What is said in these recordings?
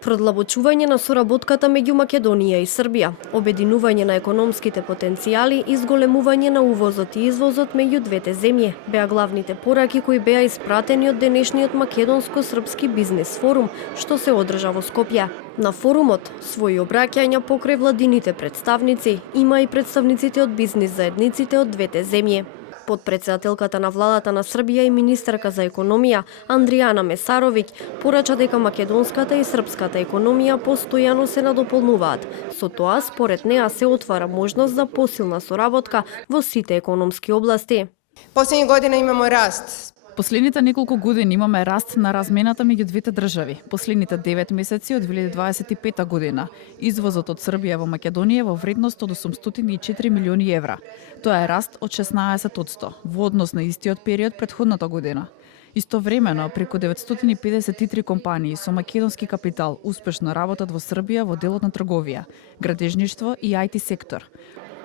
Продлабочување на соработката меѓу Македонија и Србија, обединување на економските потенцијали и зголемување на увозот и извозот меѓу двете земји беа главните пораки кои беа испратени од денешниот македонско-српски бизнес форум, што се одржа во Скопје. На форумот своји обраќања покрај владините представници има и представниците од бизнис заедниците од двете земји. Подпредседателката на владата на Србија и министерка за економија Андријана Месаровиќ порача дека македонската и српската економија постојано се надополнуваат. Со тоа, според неа, се отвара можност за посилна соработка во сите економски области. Последни години имамо раст. Последните неколку години имаме раст на размената меѓу двете држави. Последните 9 месеци од 2025 година извозот од Србија во Македонија во вредност од 804 милиони евра. Тоа е раст од 16% во однос на истиот период претходната година. Истовремено, преку 953 компании со македонски капитал успешно работат во Србија во делот на трговија, градежништво и IT сектор.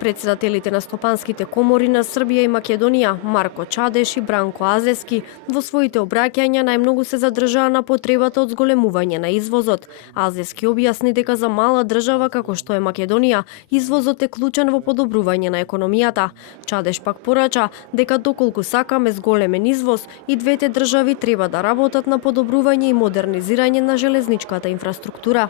Председателите на стопанските комори на Србија и Македонија, Марко Чадеш и Бранко Азески, во своите обраќања најмногу се задржаа на потребата од зголемување на извозот. Азески објасни дека за мала држава како што е Македонија, извозот е клучен во подобрување на економијата. Чадеш пак порача дека доколку сакаме зголемен извоз, и двете држави треба да работат на подобрување и модернизирање на железничката инфраструктура.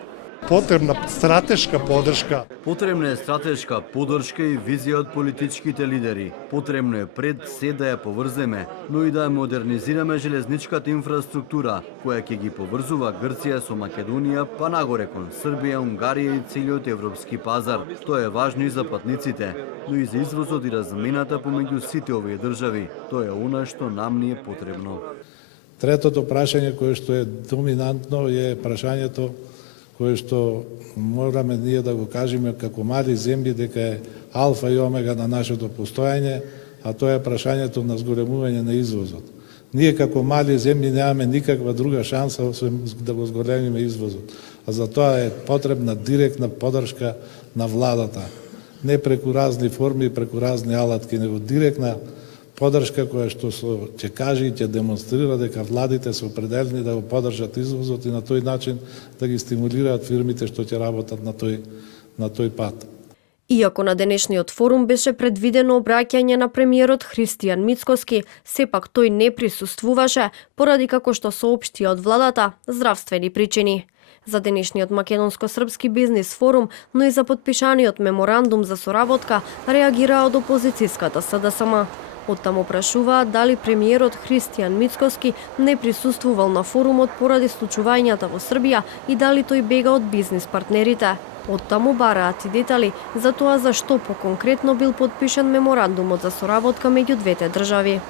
Потребна стратешка подршка. Потребна е стратешка подршка и визија од политичките лидери. Потребно е пред се да ја поврземе, но и да ја модернизираме железничката инфраструктура, која ќе ги поврзува Грција со Македонија, па нагоре кон Србија, Унгарија и целиот европски пазар. Тоа е важно и за патниците, но и за извозот и размената помеѓу сите овие држави. Тоа е она што нам ни е потребно. Третото прашање кое што е доминантно е прашањето кое што мораме ние да го кажеме како мали земји дека е алфа и омега на нашето постојање, а тоа е прашањето на зголемување на извозот. Ние како мали земји немаме никаква друга шанса освен да го зголемиме извозот. А за тоа е потребна директна подршка на владата. Не преку разни форми, преку разни алатки, него директна подршка која што ќе каже и ќе демонстрира дека владите се определени да го поддржат извозот и на тој начин да ги стимулираат фирмите што ќе работат на тој пат. Иако на денешниот форум беше предвидено обраќање на премиерот Христијан Мицкоски, сепак тој не присуствуваше поради, како што соопшти од владата, здравствени причини. За денешниот македонско-српски бизнес форум, но и за подпишаниот меморандум за соработка реагираа од опозицијската СДСМ. Оттаму прашуваат дали премиерот Христијан Мицкоски не присуствувал на форумот поради случувањата во Србија и дали тој бега од бизнес партнерите. Оттаму бараат и детали за тоа зашто поконкретно бил подпишан меморандумот за соработка меѓу двете држави.